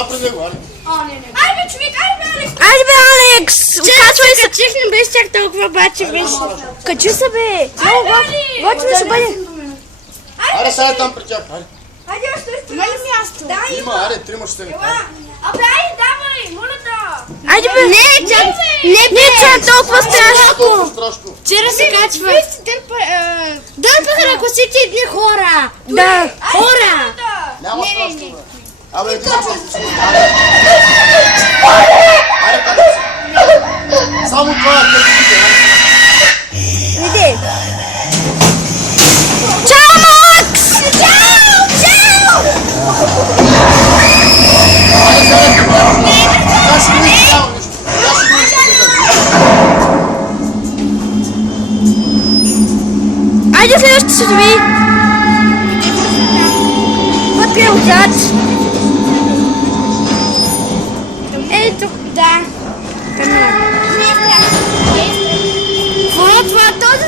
Napred него, аре. Айде, човек, айде, Алекс! Айде бе, Алекс! Качвай се! Качих, не беше чак толкова, обаче беше. Качи се бе! Много готино ще бъде. Аре, сега там при тях, аре. Айде, още има ли място? Да, Има, аре, трима ще ви. Абе, айде, давай, моля да. Айде бе! Не чак толкова страшно! Толкова страшно. Вчера се качва. Дай пък ръкосите едни хора. Да! Хора! Няма страшно, бе. Абе, един се аре. Аре, качи се. Само това е тъпите, аре. Иди! Чао, Макс! Чао! Чао! Аре, сега да ще ми цяло нещо. Да ще ми Айде следващите се доби! Вътре отзад! Ей, тук, да. Какво е това? Този